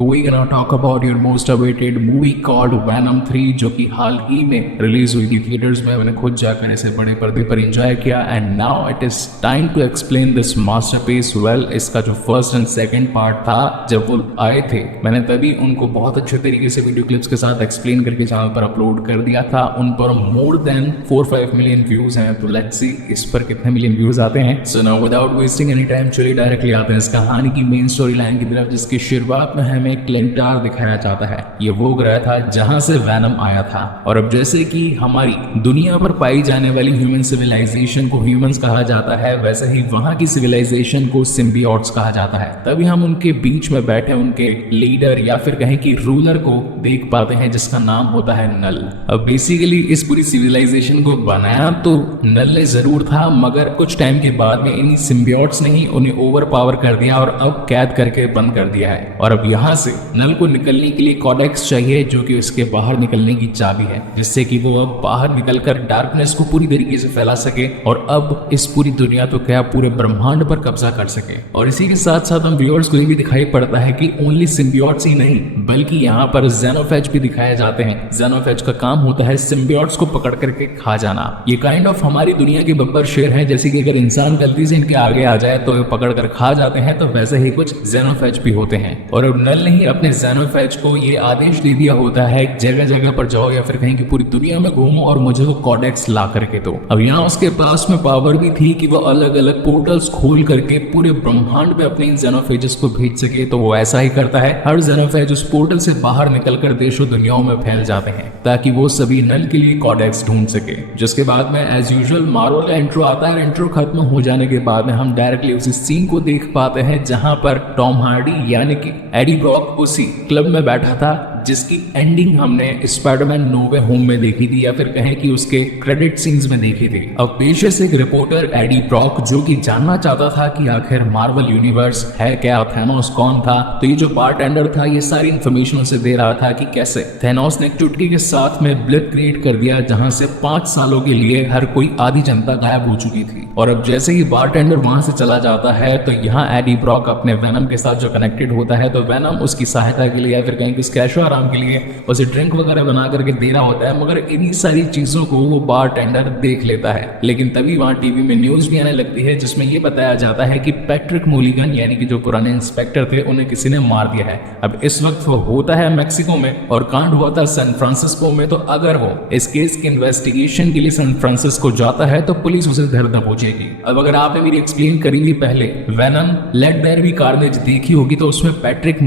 We're gonna talk about your most awaited movie called Venom 3 जो कि हाल ही में release हुई थी थिएटर्स में। मैंने खुद जाकर इसे बड़े पर्दे पर एंजॉय किया and now it is time to explain this masterpiece well. इसका जो फर्स्ट एंड सेकंड पार्ट था जब वो आए थे मैंने तभी उनको बहुत अच्छे तरीके से वीडियो क्लिप्स के साथ एक्सप्लेन करके चैनल पर अपलोड कर दिया था। उन पर मोर देन 4-5 मिलियन व्यूज हैं, तो लेट्स सी इस पर कितने मिलियन व्यूज आते हैं। So now without wasting any time चलिए डायरेक्टली आते हैं इस कहानी की मेन स्टोरी लाइन की तरफ, जिसकी शुरुआत में हमें क्लिंटार दिखाया जाता है। ये वो ग्रह था जहां से वैनम आया था और अब जैसे कि हमारी दुनिया पर पाई जाने वाली ह्यूमन सिविलाइजेशन को ह्यूमंस कहा जाता है, वैसे ही वहां की सिविलाइजेशन को सिम्बियोट्स कहा जाता है। तभी हम उनके बीच में बैठे उनके लीडर या फिर कहें कि रूलर को देख पाते हैं जिसका नाम होता है नल। अब बेसिकली इस पूरी सिविलाइजेशन को बनाया तो नल ने जरूर था, मगर कुछ टाइम के बाद में इन सिम्बियोट्स ने ही उन्हें ओवर पावर कर दिया और अब कैद करके बंद कर दिया है। और अब यहाँ से नल को निकलने के लिए कॉडेक्स चाहिए जो कि उसके बाहर निकलने की चाबी है, जिससे कि वो अब बाहर निकलकर डार्कनेस को पूरी तरीके से फैला सके और अब इस पूरी दुनिया तो क्या पूरे ब्रह्मांड पर कब्जा कर सके। और इसी के साथ साथ हम व्यूअर्स को ये भी दिखाई पड़ता है कि ओनली सिम्बियोट्स ही नहीं बल्कि यहाँ पर जेनोफेज भी दिखाए जाते हैं। जेनोफेज का काम होता है सिम्बियोट्स को पकड़ करके खा जाना। ये काइंड ऑफ हमारी दुनिया के बब्बर शेर है, जैसे कि अगर इंसान गलती से इनके आगे आ जाए तो पकड़ कर खा जाते हैं, तो वैसे ही कुछ जेनोफेज भी होते हैं। और अब नल ने ही अपने जेनोफेज को ये आदेश दे दिया होता है जगह जगह पर जाओ या फिर कहीं की पूरी दुनिया में घूमो और मुझे वो कॉडेक्स ला करके दो। अब यहाँ उसके पास में पावर भी थी कि वो अलग अलग पोर्टल्स खोल करके पूरे ब्रह्मांड में अपने इन जेनोफेजेस को भेज सके, तो वो ऐसा ही करता है। हर जेनोफेज उस पोर्टल से बाहर निकलकर देशों दुनियाओं में फैल जाते हैं ताकि वो सभी नल के लिए कॉडेक्स ढूंढ सके। जिसके बाद में एज यूजुअल मार्वल का इंट्रो आता है। इंट्रो खत्म हो जाने के बाद में हम डायरेक्टली उसी सीन को देख पाते हैं जहां पर टॉम हार्डी यानी कि एडी ब्रॉक उसी क्लब में बैठा था जिसकी एंडिंग हमने स्पाइडरमैन नो वे होम में देखी थी या फिर कहें कि उसके क्रेडिट सीन्स में देखी थी। अब पेशे से एक रिपोर्टर एडी ब्रॉक जो कि जानना चाहता था कि आखिर मार्वल यूनिवर्स है क्या, थैनोस कौन था, तो ये जो बारटेंडर था ये सारी इंफॉर्मेशन उसे दे रहा था कि कैसे थैनोस ने एक चुटकी के साथ में ब्लिप क्रिएट कर दिया जहां से 5 सालों के लिए हर कोई आधी जनता गायब हो चुकी थी। और अब जैसे ही बारटेंडर वहां से चला जाता है तो यहाँ एडी ब्रॉक अपने वेनम के साथ जो कनेक्टेड होता है, तो वेनम उसकी सहायता के लिए या फिर कहें कि उसके ऐशो आराम के लिए उसे ड्रिंक वगैरह बना करके दे रहा होता है, मगर इन्हीं सारी चीजों को वो बारटेंडर देख लेता है। लेकिन तभी वहां टीवी में न्यूज भी आने लगती है जिसमें ये बताया जाता है कि पैट्रिक मूलिगन यानी कि जो पुराने इंस्पेक्टर थे उन्हें किसी ने मार दिया है। अब इस वक्त वो होता है मैक्सिको में और कांड हुआ था सैन फ्रांसिस्को में, तो अगर वो इस केस की इन्वेस्टिगेशन के लिए सैन फ्रांसिस्को जाता है तो पुलिस उसे घर दबोचेगी। अब अगर आपने मेरी एक्सप्लेन करी थी पहले Venom let there be Carnage देखी होगी तो उसमें पैट्रिक